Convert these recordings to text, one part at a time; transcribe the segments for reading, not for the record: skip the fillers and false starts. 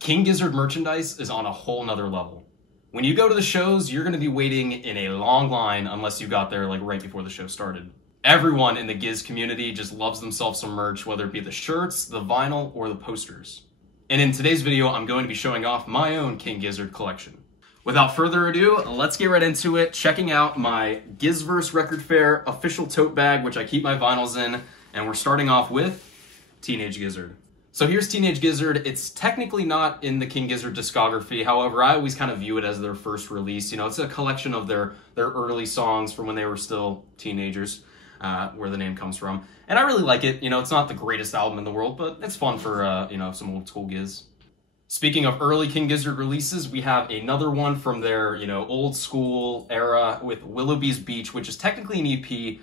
King Gizzard merchandise is on a whole nother level. When you go to the shows, you're going to be waiting in a long line unless you got there like right before the show started. Everyone in the Giz community just loves themselves some merch, whether it be the shirts, the vinyl, or the posters. And in today's video, I'm going to be showing off my own King Gizzard collection. Without further ado, let's get right into it, checking out my Gizverse Record Fair official tote bag, which I keep my vinyls in, and we're starting off with Teenage Gizzard. So here's Teenage Gizzard. It's technically not in the King Gizzard discography. However, I always kind of view it as their first release. You know, it's a collection of their early songs from when they were still teenagers, where the name comes from. And I really like it. You know, it's not the greatest album in the world, but it's fun for, you know, some old school Giz. Speaking of early King Gizzard releases, we have another one from their, you know, old school era with Willoughby's Beach, which is technically an EP.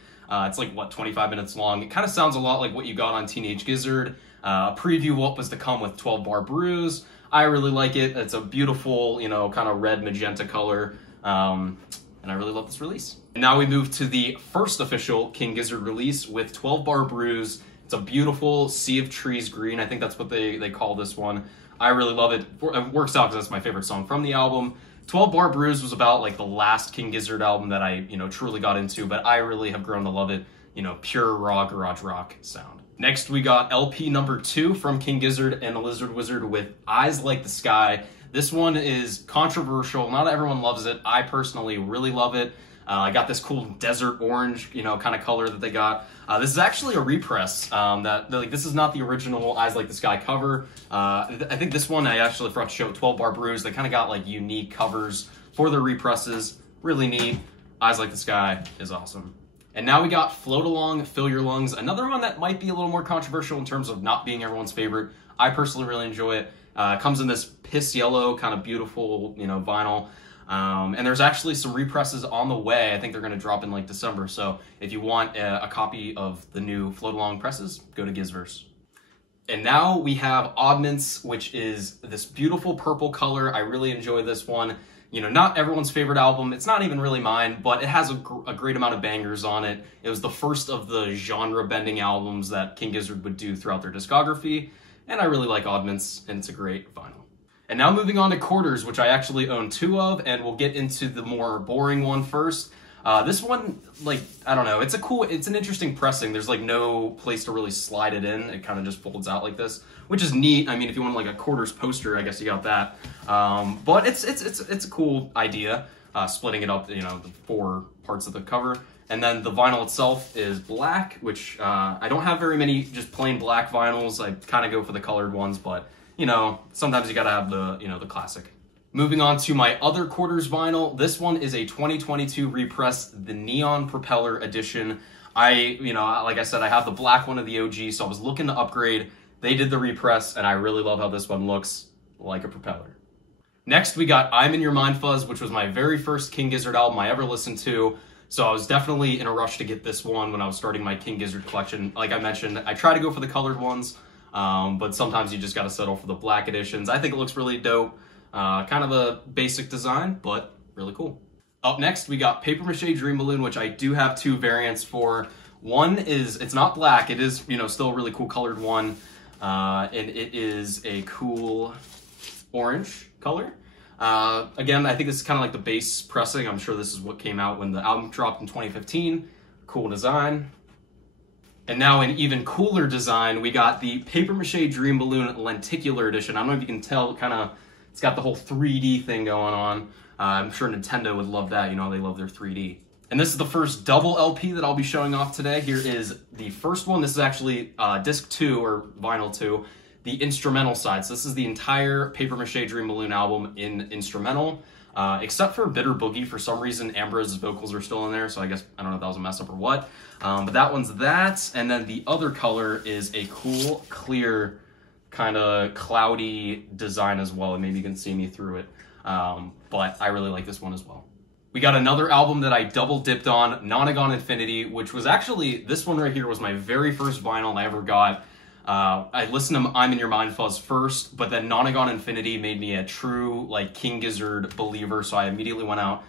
It's like, what, 25 minutes long. It kind of sounds a lot like what you got on Teenage Gizzard. A preview of what was to come with 12 Bar Bruise. I really like it. It's a beautiful, you know, kind of red magenta color. And I really love this release. And now we move to the first official King Gizzard release with 12 Bar Bruise. It's a beautiful Sea of Trees green. I think that's what they call this one. I really love it. It works out because that's my favorite song from the album. 12 Bar Bruise was about like the last King Gizzard album that I, you know, truly got into, but I really have grown to love it. You know, pure raw garage rock sound. Next, we got LP number 2 from King Gizzard and the Lizard Wizard with Eyes Like the Sky. This one is controversial. Not everyone loves it. I personally really love it. I got this cool desert orange, you know, kind of color that they got. This is actually a repress. This is not the original Eyes Like the Sky cover. I think this one I actually forgot to show 12 Bar Bruise. They kind of got like unique covers for their represses. Really neat. Eyes Like the Sky is awesome. And now we got Float Along, Fill Your Lungs, another one that might be a little more controversial in terms of not being everyone's favorite. I personally really enjoy it. It comes in this piss yellow, kind of beautiful, you know, vinyl. And there's actually some represses on the way. I think they're going to drop in like December. So if you want a copy of the new Float Along presses, go to Gizverse. And now we have Oddments, which is this beautiful purple color. I really enjoy this one. You know, not everyone's favorite album. It's not even really mine, but it has a great amount of bangers on it. It was the first of the genre-bending albums that King Gizzard would do throughout their discography, and I really like Oddments, and it's a great vinyl. And now moving on to Quarters, which I actually own 2 of, and we'll get into the more boring one first. This one, like, I don't know, it's an interesting pressing. There's like no place to really slide it in. It kind of just folds out like this, which is neat. I mean, if you want like a Quarters poster, I guess you got that. But it's a cool idea, splitting it up, you know, the 4 parts of the cover. And then the vinyl itself is black, which I don't have very many just plain black vinyls. I kind of go for the colored ones, but you know, sometimes you gotta have the, you know, the classic. Moving on to my other Quarters vinyl, this one is a 2022 repress, the Neon Propeller edition. You know, like I said, I have the black one of the OG, so I was looking to upgrade. They did the repress, and I really love how this one looks like a propeller. Next, we got I'm In Your Mind Fuzz, which was my very first King Gizzard album I ever listened to, so I was definitely in a rush to get this one when I was starting my King Gizzard collection. Like I mentioned, I try to go for the colored ones, but sometimes you just gotta settle for the black editions. I think it looks really dope. Kind of a basic design, but really cool. Up next, we got Paper Mache Dream Balloon, which I do have 2 variants for. One is, it's not black, it is, you know, still a really cool colored one, and it is a cool orange color. Again, I think this is kind of like the base pressing. I'm sure this is what came out when the album dropped in 2015. Cool design. And now in even cooler design, we got the Paper Mache Dream Balloon Lenticular Edition. I don't know if you can tell, it's got the whole 3D thing going on. I'm sure Nintendo would love that. You know, they love their 3D. And this is the first double LP that I'll be showing off today. Here is the first one. This is actually disc 2 or vinyl 2, the instrumental side. So this is the entire Paper Mache Dream Balloon album in instrumental, except for Bitter Boogie. For some reason, Ambrose's vocals are still in there. So I guess, I don't know if that was a mess up or what. But that one's that. And then the other color is a cool, clear, kind of cloudy design as well, and maybe you can see me through it, but I really like this one as well. We got another album that I double dipped on, Nonagon Infinity, which was actually, this one right here was my very first vinyl I ever got. I listened to I'm In Your Mind Fuzz first, but then Nonagon Infinity made me a true like King Gizzard believer, so I immediately went out,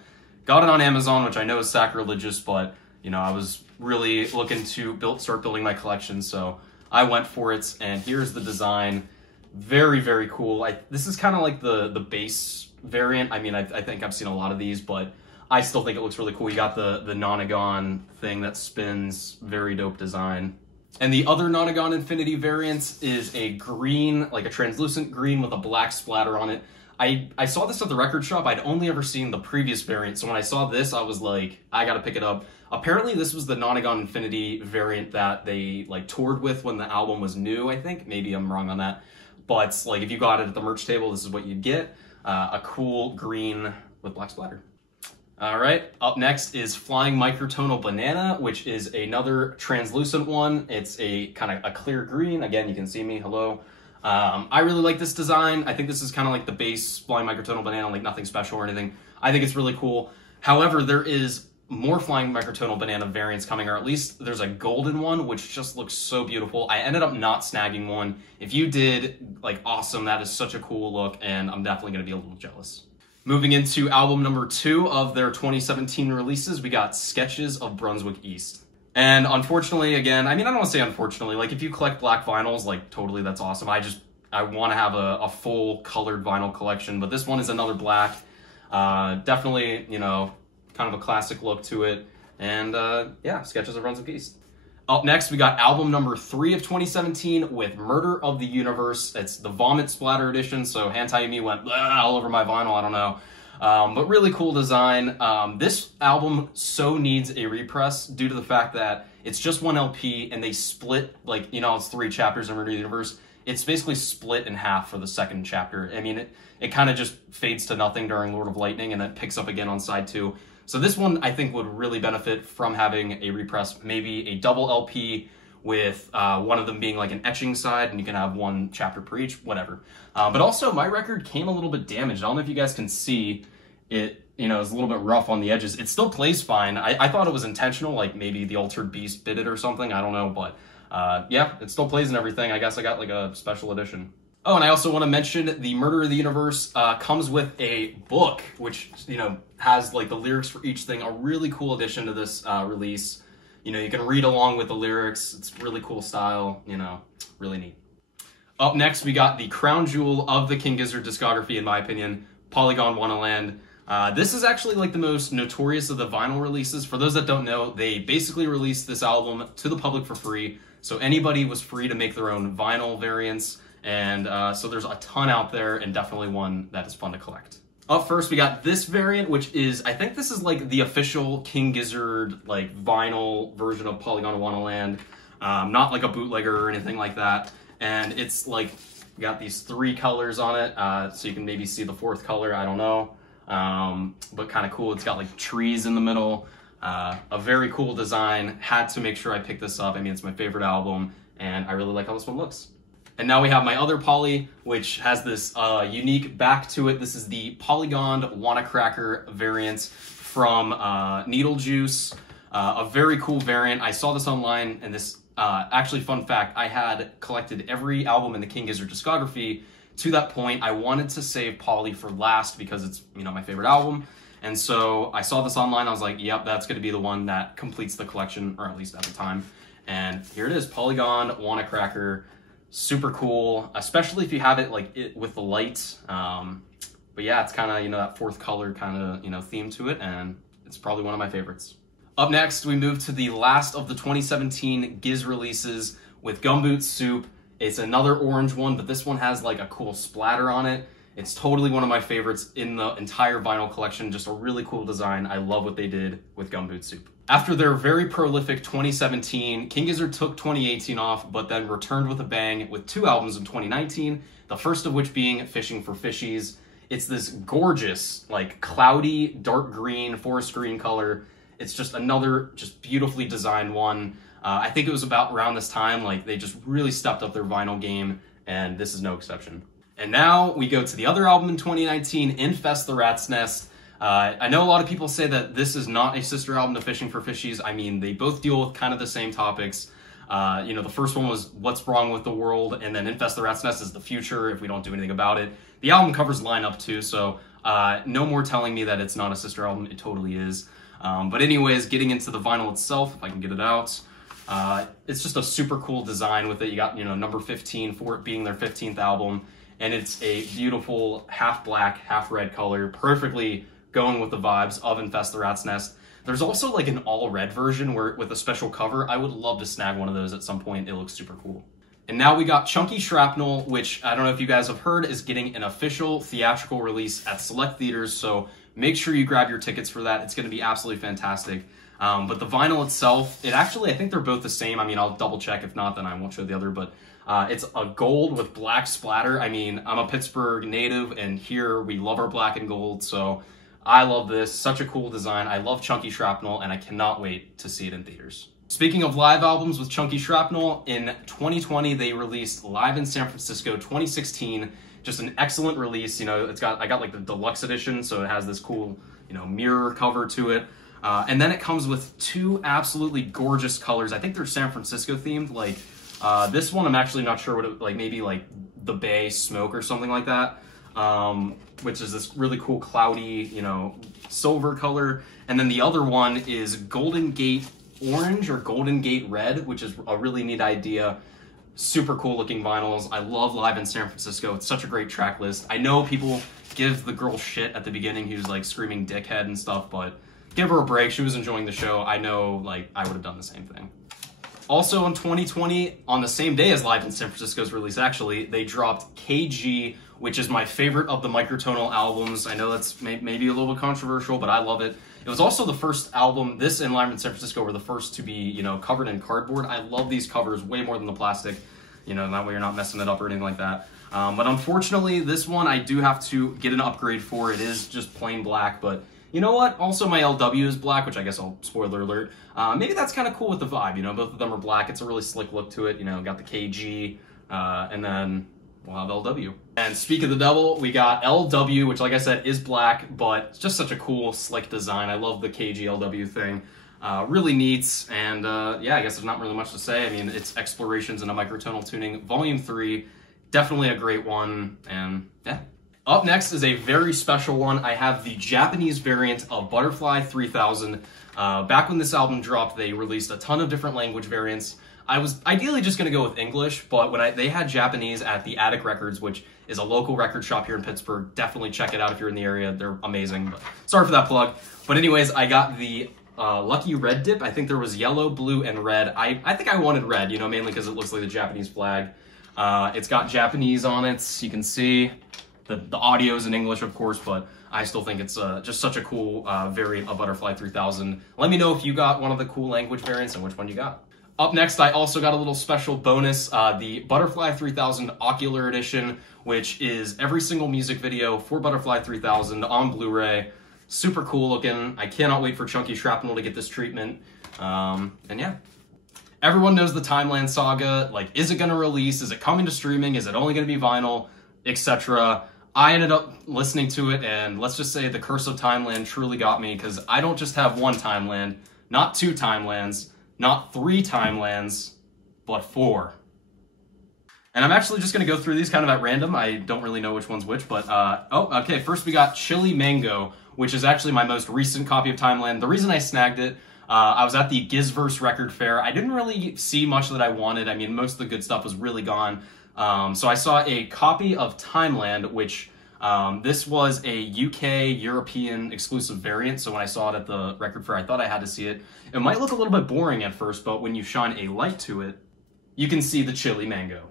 got it on Amazon, which I know is sacrilegious, but you know, I was really looking to start building my collection, so I went for it, and here's the design. Very, very cool. This is kind of like the base variant. I mean, I think I've seen a lot of these, but I still think it looks really cool. You got the Nonagon thing that spins, very dope design. And the other Nonagon Infinity variant is a green, like a translucent green with a black splatter on it. I saw this at the record shop. I'd only ever seen the previous variant, so when I saw this, I was like, I gotta pick it up. Apparently, this was the Nonagon Infinity variant that they like toured with when the album was new, I think. Maybe I'm wrong on that. But like, if you got it at the merch table, this is what you'd get. A cool green with black splatter. All right, up next is Flying Microtonal Banana, which is another translucent one. It's a kind of a clear green. Again, you can see me, hello. I really like this design. I think this is kind of like the base Flying Microtonal Banana, like nothing special or anything. I think it's really cool. However, there is more Flying Microtonal Banana variants coming, or at least there's a golden one, which just looks so beautiful. I ended up not snagging one. If you did, like, awesome. That is such a cool look, and I'm definitely going to be a little jealous. Moving into album number 2 of their 2017 releases, we got Sketches of Brunswick East. And unfortunately, again, I mean, I don't want to say unfortunately, like, if you collect black vinyls, like, totally, that's awesome. I want to have a full colored vinyl collection, but this one is another black. Definitely, you know, kind of a classic look to it. And, yeah, Sketches of Brunswick East. Up next, we got album number 3 of 2017 with Murder of the Universe. It's the Vomit Splatter Edition, so Hentai Yumi went all over my vinyl, I don't know. But really cool design. This album so needs a repress due to the fact that it's just one LP and they split, like, you know, it's 3 chapters in Murder of the Universe. It's basically split in half for the second chapter. I mean, it kind of just fades to nothing during Lord of Lightning and then picks up again on side 2. So this one, I think, would really benefit from having a repress, maybe a double LP with one of them being like an etching side, and you can have 1 chapter per each, whatever. But also, my record came a little bit damaged. I don't know if you guys can see it, you know, it's a little bit rough on the edges. It still plays fine. I thought it was intentional, like maybe the Altered Beast bit it or something, I don't know, but yeah, it still plays and everything. I guess I got like a special edition. Oh, and I also want to mention the Murder of the Universe comes with a book, which, you know, has like the lyrics for each thing. A really cool addition to this release. You know, you can read along with the lyrics. It's really cool style, you know, really neat. Up next, we got the crown jewel of the King Gizzard discography, in my opinion, Polygondwanaland. This is actually like the most notorious of the vinyl releases. For those that don't know, they basically released this album to the public for free. So anybody was free to make their own vinyl variants. And so there's a ton out there, and definitely one that is fun to collect. Up first, we got this variant, which is, I think this is like the official King Gizzard like vinyl version of Polygondwanaland. Not like a bootlegger or anything like that. And it's like, we got these 3 colors on it, so you can maybe see the 4th color, I don't know. But kind of cool. It's got like trees in the middle. A very cool design. Had to make sure I picked this up. I mean, it's my favorite album, and I really like how this one looks. And now we have my other poly, which has this unique back to it. This is the Polygondwanaland variant from Needle Juice. A very cool variant. I saw this online, and this, actually, fun fact, I had collected every album in the King Gizzard discography. To that point, I wanted to save Poly for last because it's, you know, my favorite album. And so I saw this online. I was like, yep, that's going to be the one that completes the collection, or at least at the time. And here it is, Polygondwanaland. Super cool, especially if you have it like with the light. But yeah, it's kind of, you know, that 4th color kind of, you know, theme to it, and it's probably one of my favorites. Up next, we move to the last of the 2017 Giz releases with Gumboot Soup. It's another orange one, but this one has like a cool splatter on it. It's totally one of my favorites in the entire vinyl collection. Just a really cool design. I love what they did with Gumboot Soup. After their very prolific 2017, King Gizzard took 2018 off, but then returned with a bang with 2 albums in 2019, the first of which being Fishing for Fishies. It's this gorgeous, like, cloudy, dark green, forest green color. It's just another just beautifully designed one. I think it was about around this time, like, they just really stepped up their vinyl game, and this is no exception. And now we go to the other album in 2019, Infest the Rat's Nest. I know a lot of people say that this is not a sister album to Fishing for Fishies. I mean, they both deal with kind of the same topics. You know, the first one was What's Wrong with the World, and then Infest the Rat's Nest is the future if we don't do anything about it. The album covers line up too, so no more telling me that it's not a sister album. It totally is. But anyways, getting into the vinyl itself, if I can get it out. It's just a super cool design with it. You got, you know, number 15 for it being their 15th album, and it's a beautiful half black, half red color, perfectly going with the vibes of Infest the Rat's Nest. There's also like an all red version where with a special cover. I would love to snag one of those at some point. It looks super cool. And now we got Chunky Shrapnel, which I don't know if you guys have heard is getting an official theatrical release at select theaters. So make sure you grab your tickets for that. It's going to be absolutely fantastic. But the vinyl itself, it actually, I think they're both the same. I mean, I'll double check. If not, then I won't show the other. But it's a gold with black splatter. I mean, I'm a Pittsburgh native, and here we love our black and gold. So I love this. Such a cool design. I love Chunky Shrapnel, and I cannot wait to see it in theaters. Speaking of live albums with Chunky Shrapnel, in 2020 they released Live in San Francisco 2016. Just an excellent release. You know, I got like the deluxe edition, so it has this cool, you know, mirror cover to it. And then it comes with two absolutely gorgeous colors. I think they're San Francisco themed. Like this one, I'm actually not sure what it, like maybe like the Bay Smoke or something like that. Which is this really cool cloudy, you know, silver color. And then the other one is Golden Gate Orange or Golden Gate Red, which is a really neat idea. Super cool looking vinyls. I love Live in San Francisco. It's such a great track list. I know people give the girl shit at the beginning who's like screaming dickhead and stuff, but give her a break. She was enjoying the show. I know, like, I would have done the same thing. Also in 2020, on the same day as Live in San Francisco's release, actually, they dropped KG, which is my favorite of the Microtonal albums. I know that's maybe a little bit controversial, but I love it. It was also the first album, this and Live in San Francisco were the first to be, you know, covered in cardboard. I love these covers way more than the plastic, you know, that way you're not messing it up or anything like that. But unfortunately, this one I do have to get an upgrade for. It is just plain black, but you know what? Also, my LW is black, which I guess I'll spoiler alert. Maybe that's kind of cool with the vibe, you know, both of them are black. It's a really slick look to it, you know, got the KG, and then we'll have LW. And speak of the devil, we got LW, which like I said, is black, but it's just such a cool, slick design. I love the KG LW thing. Really neat, and yeah, I guess there's not really much to say. I mean, it's Explorations in a Microtonal Tuning, Volume 3. Definitely a great one, and yeah. Up next is a very special one. I have the Japanese variant of Butterfly 3000. Back when this album dropped, they released a ton of different language variants. I was ideally just going to go with English, but when they had Japanese at the Attic Records, which is a local record shop here in Pittsburgh, definitely check it out if you're in the area. They're amazing. But sorry for that plug. But anyways, I got the Lucky Red Dip. I think there was yellow, blue, and red. I think I wanted red, you know, mainly because it looks like the Japanese flag. It's got Japanese on it. You can see the audio is in English, of course, but I still think it's just such a cool variant of Butterfly 3000. Let me know if you got one of the cool language variants and which one you got. Up next, I also got a little special bonus, the Butterfly 3000 Ocular Edition, which is every single music video for Butterfly 3000 on Blu-ray. Super cool looking. I cannot wait for Chunky Shrapnel to get this treatment. And yeah. Everyone knows the Timeland saga. Like, is it going to release? Is it coming to streaming? Is it only going to be vinyl? Etc. I ended up listening to it, and let's just say the Curse of Timeland truly got me, because I don't just have one Timeland, not two Timelands, not three Timelands, but four. And I'm actually just going to go through these kind of at random. I don't really know which one's which, but, oh, okay, first we got Chili Mango, which is actually my most recent copy of Timeland. The reason I snagged it, I was at the Gizverse record fair. I didn't really see much that I wanted. I mean, most of the good stuff was really gone. So I saw a copy of Timeland, which this was a UK European exclusive variant. So when I saw it at the record fair, I thought I had to see it. It might look a little bit boring at first, but when you shine a light to it, you can see the Chili Mango.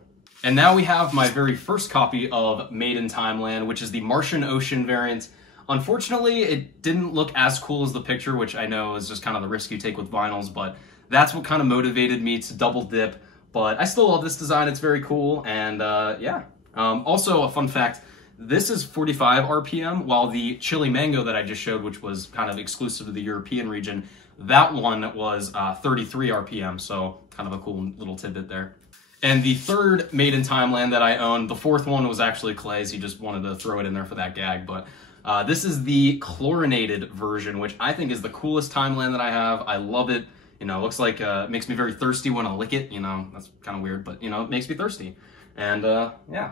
And now we have my very first copy of Made in Timeland, which is the Martian Ocean variant. Unfortunately, it didn't look as cool as the picture, which I know is just kind of the risk you take with vinyls, but that's what kind of motivated me to double dip. But I still love this design. It's very cool, and yeah. Also, a fun fact, this is 45 RPM, while the Chili Mango that I just showed, which was kind of exclusive to the European region, that one was 33 RPM, so kind of a cool little tidbit there. And the third Made in Timeland that I owned, the fourth one was actually Clay's. He just wanted to throw it in there for that gag, but this is the chlorinated version, which I think is the coolest Timeland that I have. I love it. You know, it looks like it makes me very thirsty when I lick it. You know, that's kind of weird, but, you know, it makes me thirsty. And, yeah.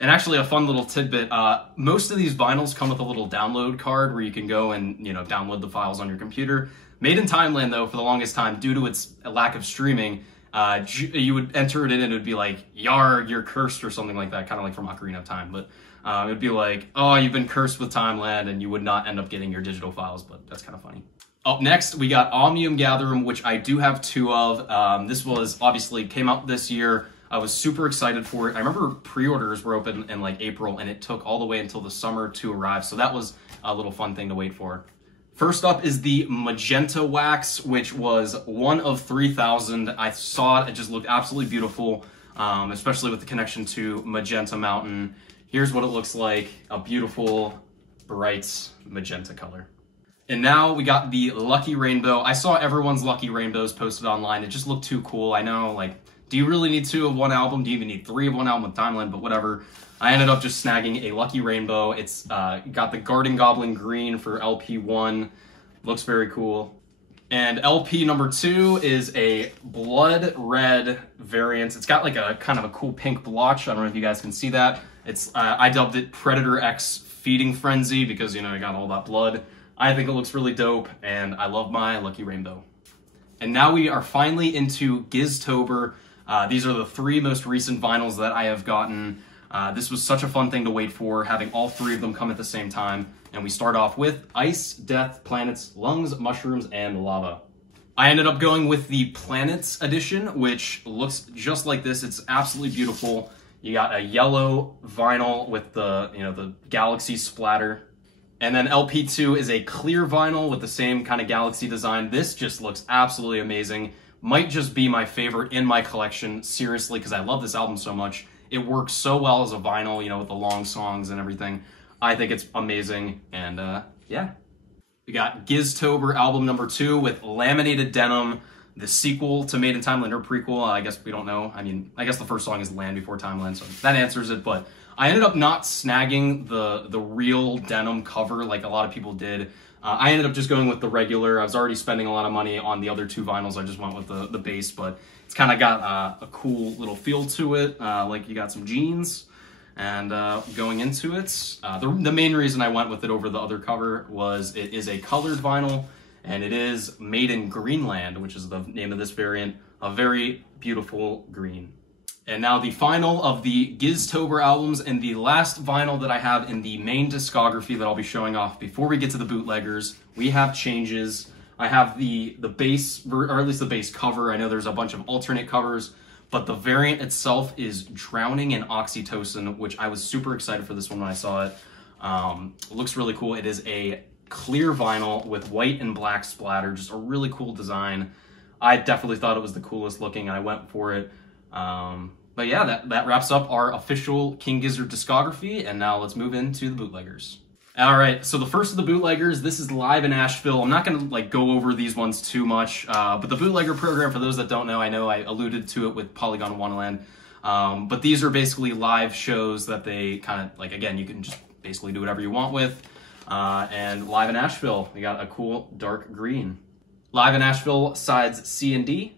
And actually, a fun little tidbit, most of these vinyls come with a little download card where you can go and, you know, download the files on your computer. Made in Timeland, though, for the longest time, due to its lack of streaming, you would enter it in and it would be like, "Yarg, you're cursed," or something like that, kind of like from Ocarina of Time. But it would be like, "Oh, you've been cursed with Timeland," and you would not end up getting your digital files, but that's kind of funny. Up next, we got Omnium Gatherum, which I do have 2 of. This was obviously came out this year. I was super excited for it. I remember pre-orders were open in like April, and it took all the way until the summer to arrive, so that was a little fun thing to wait for. First up is the Magenta Wax, which was 1 of 3,000. I saw it, it just looked absolutely beautiful, especially with the connection to Magenta Mountain. Here's what it looks like, a beautiful, bright magenta color. And now we got the Lucky Rainbow. I saw everyone's Lucky Rainbows posted online. It just looked too cool. I know, like, do you really need 2 of one album? Do you even need 3 of one album with Timeland? But whatever. I ended up just snagging a Lucky Rainbow. It's got the Garden Goblin green for LP 1. Looks very cool. And LP number 2 is a blood red variant. It's got like a kind of a cool pink blotch. I don't know if you guys can see that. It's I dubbed it Predator X Feeding Frenzy because, you know, I got all that blood. I think it looks really dope, and I love my Lucky Rainbow. And now we are finally into Giztober. These are the 3 most recent vinyls that I have gotten. This was such a fun thing to wait for, having all 3 of them come at the same time. And we start off with Ice, Death, Planets, Lungs, Mushrooms, and Lava. I ended up going with the Planets edition, which looks just like this. It's absolutely beautiful. You got a yellow vinyl with the, you know, the galaxy splatter. And then LP2 is a clear vinyl with the same kind of galaxy design. This just looks absolutely amazing. Might just be my favorite in my collection, seriously, because I love this album so much. It works so well as a vinyl, you know, with the long songs and everything. I think it's amazing, and yeah. We got Giztober album number 2 with Laminated Denim, the sequel to Made in Timeland, or prequel, I guess we don't know. I mean, I guess the first song is Land Before Timeland, so that answers it, but I ended up not snagging the real denim cover like a lot of people did. I ended up just going with the regular. I was already spending a lot of money on the other 2 vinyls. I just went with the base, but it's kind of got a cool little feel to it. Like you got some jeans. And going into it, the main reason I went with it over the other cover was it is a colored vinyl, and it is made in Greenland, which is the name of this variant, a very beautiful green. And now the final of the Giztober albums, and the last vinyl that I have in the main discography that I'll be showing off before we get to the bootleggers. We have changes. I have the base, or at least the base cover. I know there's a bunch of alternate covers, but the variant itself is Drowning in Oxytocin, which I was super excited for this one when I saw it. It looks really cool. It is a clear vinyl with white and black splatter, just a really cool design. I definitely thought it was the coolest looking, and I went for it. But yeah, that wraps up our official King Gizzard discography, and now let's move into the bootleggers. All right, so the first of the bootleggers, this is Live in Asheville. I'm not going to like go over these ones too much, but the bootlegger program, for those that don't know I alluded to it with Polygondwanaland, but these are basically live shows that they kind of, like, again, you can just basically do whatever you want with. And Live in Asheville, we got a cool dark green. Live in Asheville sides C and D.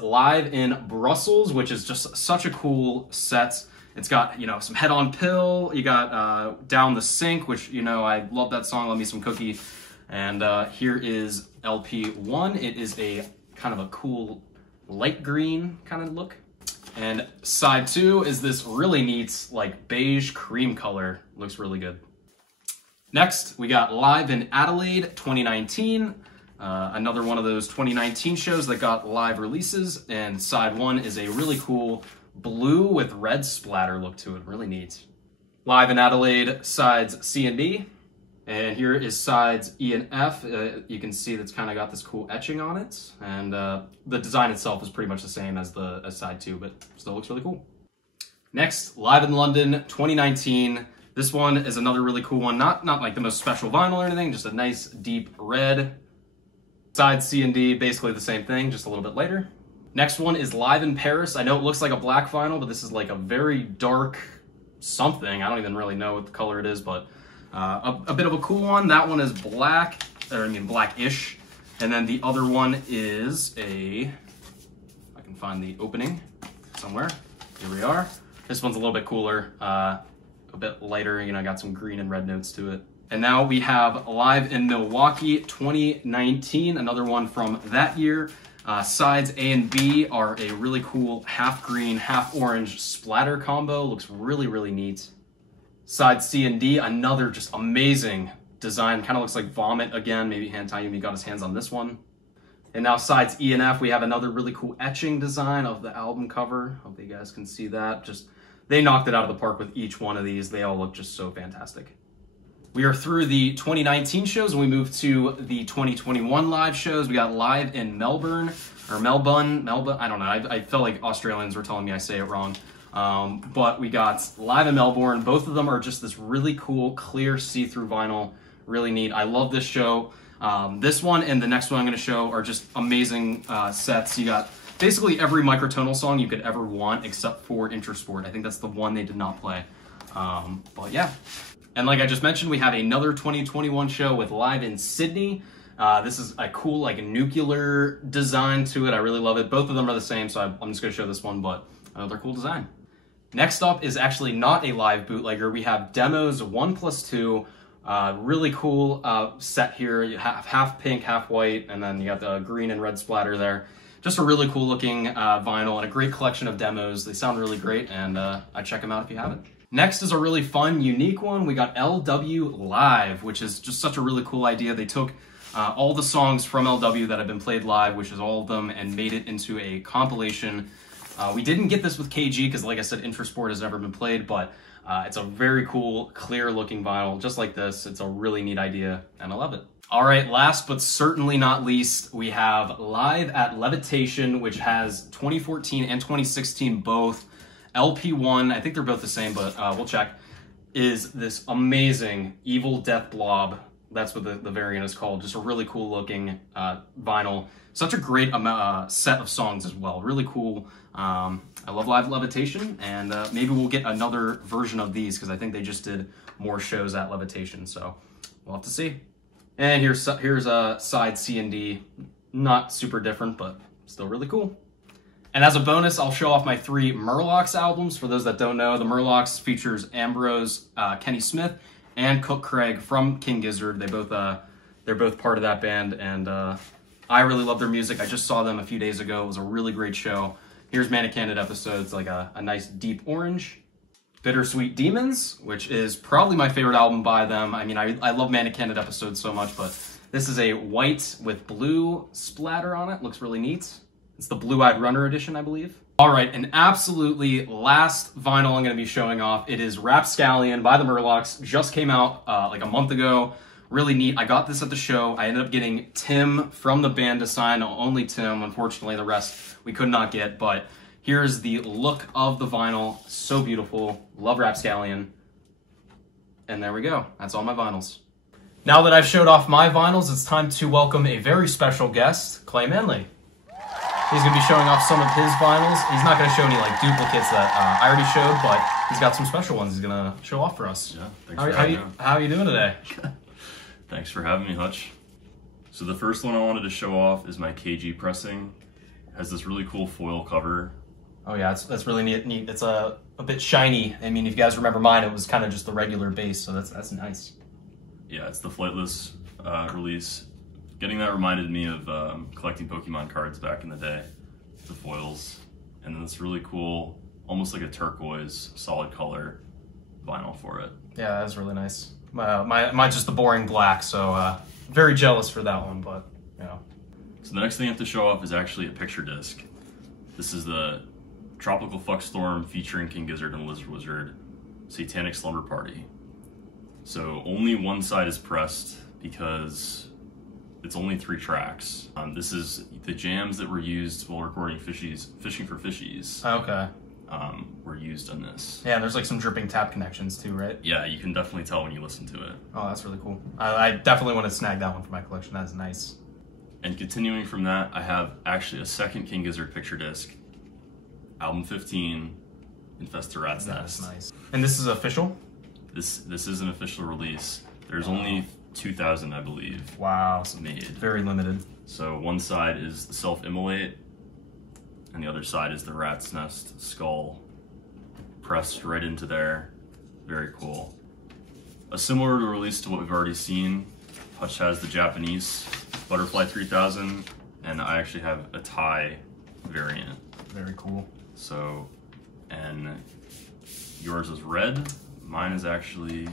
Live in Brussels, which is just such a cool set. It's got, you know, some Head on Pill. You got Down the Sink, which, you know, I love that song, Love Me Some Cookie. And here is LP1. It is a kind of a cool light green kind of look. And side 2 is this really neat, like, beige cream color. Looks really good. Next, we got Live in Adelaide 2019. Another one of those 2019 shows that got live releases. And side 1 is a really cool blue with red splatter look to it. Really neat. Live in Adelaide sides C and D. And here is sides E and F. You can see that's kind of got this cool etching on it. And the design itself is pretty much the same as side 2, but still looks really cool. Next, Live in London 2019. This one is another really cool one. Not like the most special vinyl or anything, just a nice deep red. Side C and D, basically the same thing, just a little bit later. Next one is Live in Paris. I know it looks like a black vinyl, but this is like a very dark something. I don't even really know what the color it is, but a bit of a cool one. That one is black, or I mean blackish. And then the other one is if I can find the opening somewhere. Here we are. This one's a little bit cooler, a bit lighter, you know, got some green and red notes to it. And now we have Live in Milwaukee 2019, another one from that year. Sides A and B are a really cool half green, half orange splatter combo. Looks really, really neat. Side C and D, another just amazing design. Kind of looks like Vomit again. Maybe Hantayumi got his hands on this one. And now sides E and F, we have another really cool etching design of the album cover. Hope you guys can see that. Just, they knocked it out of the park with each one of these. They all look just so fantastic. We are through the 2019 shows and we move to the 2021 live shows. We got Live in Melbourne, or Melbourne, I don't know. I felt like Australians were telling me I say it wrong. But we got Live in Melbourne. Both of them are just this really cool, clear, see-through vinyl. Really neat. I love this show. This one and the next one I'm going to show are just amazing sets. You got basically every microtonal song you could ever want except for Intersport. I think that's the one they did not play. But yeah. And like I just mentioned, we have another 2021 show with Live in Sydney. This is a cool, like, nuclear design to it. I really love it. Both of them are the same, so I'm just going to show this one, but another cool design. Next up is actually not a live bootlegger. We have Demos 1+2. Really cool set here. You have half pink, half white, and then you got the green and red splatter there. Just a really cool looking vinyl and a great collection of demos. They sound really great, and I'd check them out if you haven't. Next is a really fun, unique one. We got LW Live, which is just such a really cool idea. They took all the songs from LW that have been played live, which is all of them, and made it into a compilation. We didn't get this with KG because, like I said, Intersport has never been played, but it's a very cool, clear-looking vinyl, just like this. It's a really neat idea, and I love it. All right, last but certainly not least, we have Live at Levitation, which has 2014 and 2016 both. LP1, I think they're both the same, but we'll check, is this amazing Evil Death Blob. That's what the variant is called. Just a really cool looking vinyl. Such a great set of songs as well. Really cool. I love Live Levitation, and maybe we'll get another version of these because I think they just did more shows at Levitation, so we'll have to see. And here's side C and D. Not super different, but still really cool. And as a bonus, I'll show off my 3 Murlocs albums. For those that don't know, the Murlocs features Ambrose, Kenny Smith, and Cook Craig from King Gizzard. They're both part of that band, and I really love their music. I just saw them a few days ago. It was a really great show. Here's Manic Candid episodes, like a nice deep orange. Bittersweet Demons, which is probably my favorite album by them. I mean, I love Manic Candid episodes so much, but this is a white with blue splatter on it. Looks really neat. It's the Blue-Eyed Runner edition, I believe. All right, and absolutely last vinyl I'm going to be showing off. It is Rapscallion by the Murlocs. Just came out like a month ago. Really neat. I got this at the show. I ended up getting Tim from the band to sign. Only Tim. Unfortunately, the rest we could not get. But here's the look of the vinyl. So beautiful. Love Rapscallion. And there we go. That's all my vinyls. Now that I've showed off my vinyls, it's time to welcome a very special guest, Clay Manley. He's going to be showing off some of his vinyls. He's not going to show any like duplicates that I already showed, but he's got some special ones he's going to show off for us. Yeah, thanks for having me. How are you doing today? Thanks for having me, Hutch. So the first one I wanted to show off is my KG pressing. It has this really cool foil cover. Oh yeah, that's really neat. It's a bit shiny. I mean, if you guys remember mine, it was kind of just the regular base, so that's nice. Yeah, it's the flightless release. Getting that reminded me of collecting Pokemon cards back in the day, the foils. And then this really cool, almost like a turquoise solid color vinyl for it. Yeah, that's really nice. Mine's just the boring black, so very jealous for that one, but you know. So the next thing I have to show off is actually a picture disc. This is the Tropical Fuckstorm featuring King Gizzard and Lizard Wizard Satanic Slumber Party. So only one side is pressed because it's only 3 tracks. This is the jams that were used while recording Fishing for Fishies. Okay. Were used on this. Yeah, there's like some dripping tap connections too, right? Yeah, you can definitely tell when you listen to it. Oh, that's really cool. I definitely want to snag that one for my collection. That's nice. And continuing from that, I have actually a second King Gizzard picture disc. Album 15, Infest to Rat's Nest. That's nice. And this is official? This is an official release. There's only 2,000, I believe. Wow. Made. Very limited. So one side is the self-immolate, and the other side is the Rat's Nest skull pressed right into there. Very cool. a similar release to what we've already seen. Hutch has the Japanese Butterfly 3000, and I actually have a Thai variant. Very cool. So, and yours is red. Mine is actually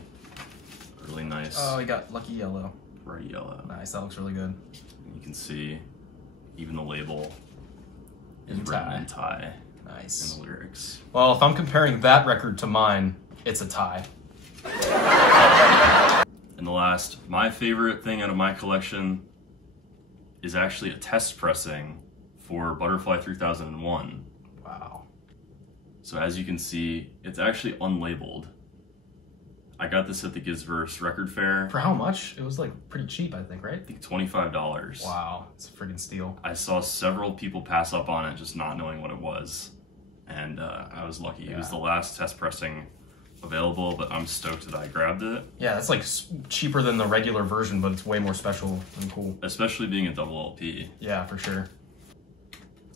really nice. Oh, we got lucky yellow. Bright yellow. Nice, that looks really good. You can see even the label is In written Thai. in Thai Nice. in the lyrics. Well, if I'm comparing that record to mine, it's a tie. And the last, my favorite thing out of my collection is actually a test pressing for Butterfly 3001. Wow. So as you can see, it's actually unlabeled. I got this at the Gizverse record fair. For how much? It was like pretty cheap, I think, right? I think $25. Wow, it's a freaking steal. I saw several people pass up on it just not knowing what it was. And I was lucky. Yeah. It was the last test pressing available, but I'm stoked that I grabbed it. Yeah, it's like cheaper than the regular version, but it's way more special and cool. Especially being a double LP. Yeah, for sure.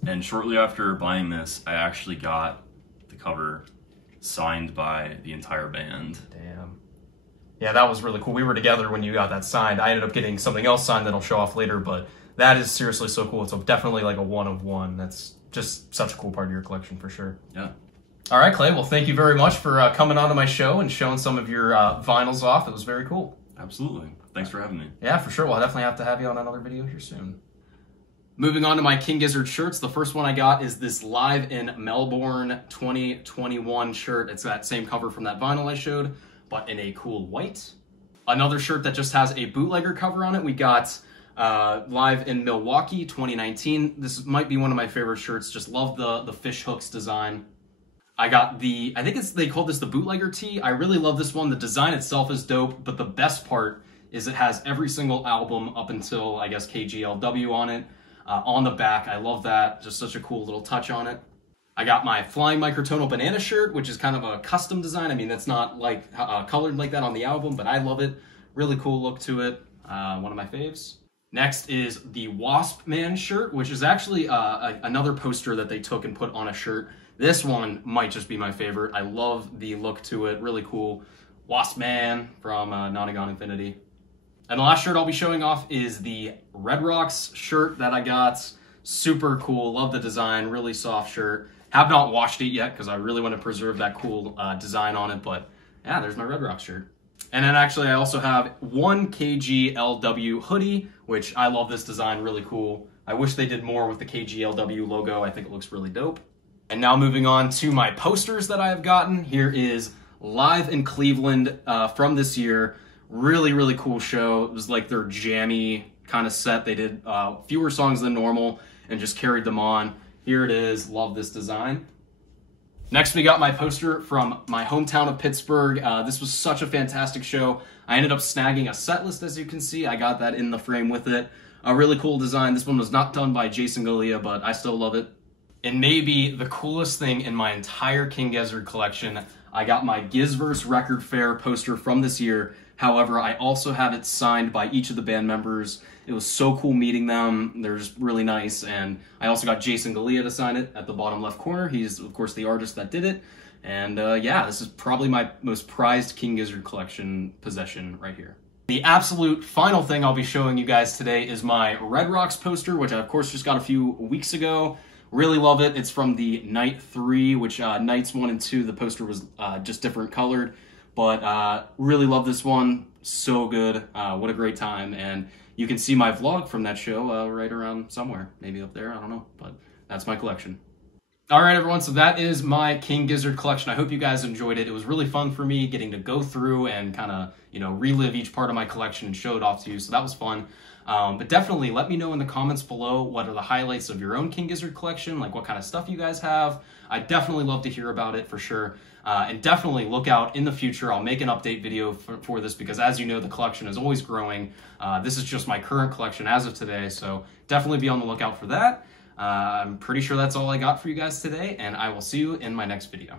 And shortly after buying this, I actually got the cover signed by the entire band. Damn. Yeah, that was really cool. We were together when you got that signed. I ended up getting something else signed that I'll show off later, but that is seriously so cool. It's definitely like a one of one. That's just such a cool part of your collection for sure. Yeah. All right, Clay. Well, thank you very much for coming on to my show and showing some of your vinyls off. It was very cool. Absolutely. Thanks for having me. Yeah, for sure. We'll definitely have to have you on another video here soon. Moving on to my King Gizzard shirts. The first one I got is this Live in Melbourne 2021 shirt. It's that same cover from that vinyl I showed, but in a cool white. Another shirt that just has a bootlegger cover on it. We got Live in Milwaukee 2019. This might be one of my favorite shirts. Just love the fish hooks design. I got I think they called this the bootlegger tee. I really love this one. The design itself is dope, but the best part is it has every single album up until, I guess, KGLW on it. On the back, I love that. Just such a cool little touch on it. I got my Flying Microtonal Banana shirt, which is kind of a custom design. I mean, that's not like colored like that on the album, but I love it. Really cool look to it. One of my faves. Next is the Wasp Man shirt, which is actually another poster that they took and put on a shirt. This one might just be my favorite. I love the look to it. Really cool. Wasp Man from Nonagon Infinity. And the last shirt I'll be showing off is the Red Rocks shirt that I got. Super cool. Love the design. Really soft shirt. Have not washed it yet because I really want to preserve that cool design on it. But yeah, there's my Red Rocks shirt. And then actually I also have one KGLW hoodie, which I love this design. Really cool. I wish they did more with the KGLW logo. I think it looks really dope. And now moving on to my posters that I have gotten. Here is Live in Cleveland from this year. Really, really cool show. It was like their jammy kind of set. They did fewer songs than normal and just carried them on. Here it is. Love this design. Next, we got my poster from my hometown of Pittsburgh. This was such a fantastic show. I ended up snagging a set list, as you can see. I got that in the frame with it. A really cool design. This one was not done by Jason Galea, but I still love it. And maybe the coolest thing in my entire King Gizzard collection, I got my Gizverse Record Fair poster from this year. However, I also have it signed by each of the band members. It was so cool meeting them. They're just really nice. And I also got Jason Galea to sign it at the bottom left corner. He's, of course, the artist that did it. And yeah, this is probably my most prized King Gizzard collection possession right here. The absolute final thing I'll be showing you guys today is my Red Rocks poster, which I, of course, just got a few weeks ago. Really love it. It's from the Night 3, which Nights 1 and 2, the poster was just different colored. But really love this one. So good. What a great time. And you can see my vlog from that show right around somewhere. Maybe up there. I don't know. But that's my collection. All right, everyone. So that is my King Gizzard collection. I hope you guys enjoyed it. It was really fun for me getting to go through and kind of, you know, relive each part of my collection and show it off to you. So that was fun. But definitely let me know in the comments below what are the highlights of your own King Gizzard collection, like what kind of stuff you guys have. I'd definitely love to hear about it for sure. And definitely look out in the future. I'll make an update video for this because, as you know, the collection is always growing. This is just my current collection as of today, so definitely be on the lookout for that. I'm pretty sure that's all I got for you guys today, and I will see you in my next video.